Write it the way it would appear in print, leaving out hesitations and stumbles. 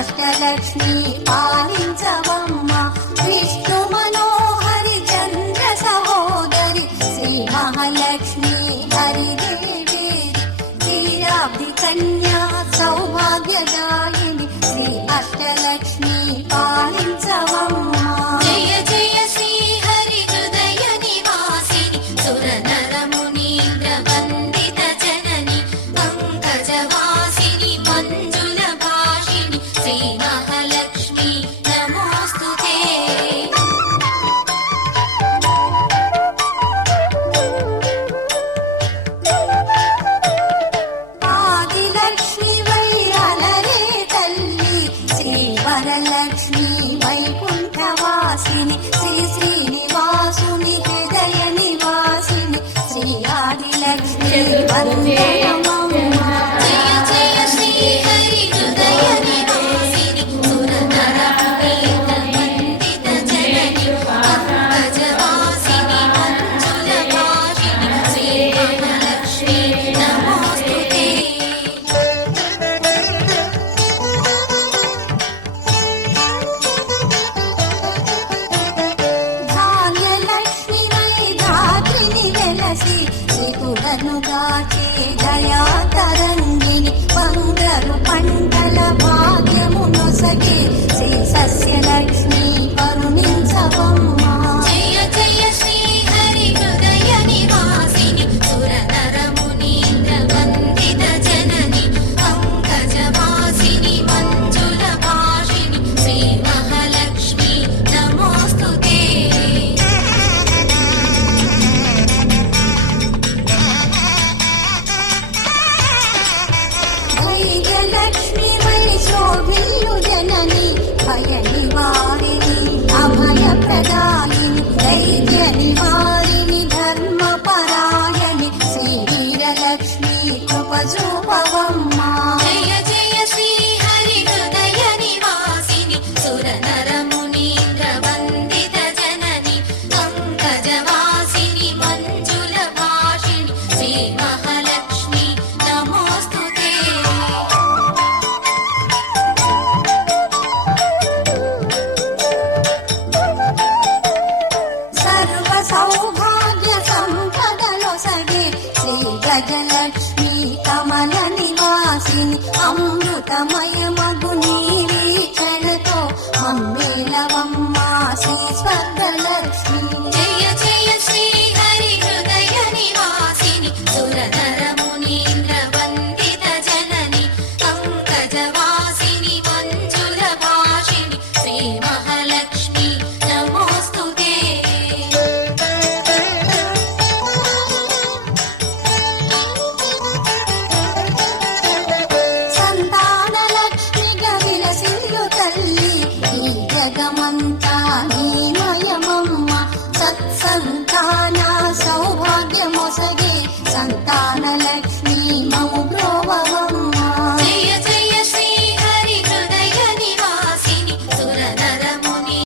అష్టలక్ష్మి పాలించవమ్మ విష్ణు మనోహరి చంద్ర సహోదరి శ్రీ మహాలక్ష్మి హరిదేవి క్షీరాబ్ది కన్యా సౌభాగ్యదాయిని శ్రీ అష్టలక్ష్మి పాలించవమ్మ జయ జయ శ్రీ హరి హృదయ నివాసిని సుర నర మునీంద్ర వందిత జనని పంకజవాసిని మంజుల భాషిని శ్రీ మహాలక్ష్మి నమోస్తుతే ఆదిలక్ష్మి వై అలరే తల్లి శ్రీ వరలక్ష్మి వైకుంఠవాసిని శ్రీ శ్రీనివాసుని హృదయ నివాసిని శ్రీ ఆదిలక్ష్మి వందనమమ్మ జయ జయ శ్రీ హరి హృదయ నివాసిని సుర నర మునీంద్ర వందిత జనని పంకజవాసిని మంజుల భాషిని శ్రీ మహాలక్ష్మి నమోస్తుతే భాగ్యలక్ష్మి వై ధాత్రిని వెలసి శ్రీకుడను గాచే దయా తరంగిని బంగారు పంటల భాగ్యము నొసగే శ్రీ సస్యలక్ష్మి కరుణించవమ్మ జయ జయ శ్రీ హరి హృదయ నివాసిని సుర నర మునీంద్ర వందిత జనని పంకజవాసిని మంజుల భాషిని శ్రీ మహాలక్ష్మి నమోస్తుతే ధైర్యలక్ష్మి వై శోభిల్లు జనని భయ నివారిణి అభయ ప్రదాయిని ధైర్య నివారిణి ధర్మ పరాయణి శ్రీ వీరలక్ష్మి కృప చూపవమ్మ జయ జయ శ్రీ హరి హృదయ నివాసిని సుర నర మునీంద్ర వందిత జనని పంకజవాసిని మంజుల భాషిని శ్రీ మహాలక్ష్మి నమోస్తుతే సర్వ సౌభాగ్య సంపదలో సగే శ్రీ గజలక్ష్మి కమల నివాసిని అమృతమయ మగు నీరీక్షణతో మమ్మేలవమ్మ శ్రీ స్వర్గలక్ష్మి జయ జయ శ్రీ హరి హృదయ నివాసిని సుర నర మునీంద్ర వందిత జనని పంకజవాసిని మంజుల భాషిని శ్రీ మహాలక్ష్మి నమోస్తుతే సంతాన లక్ష్మి గవిలసిల్లు తల్లి ఈ జగమంతా నీమయమమ్మ సత్సంతాన సౌభాగ్యమొసగే సంతాన లక్ష్మి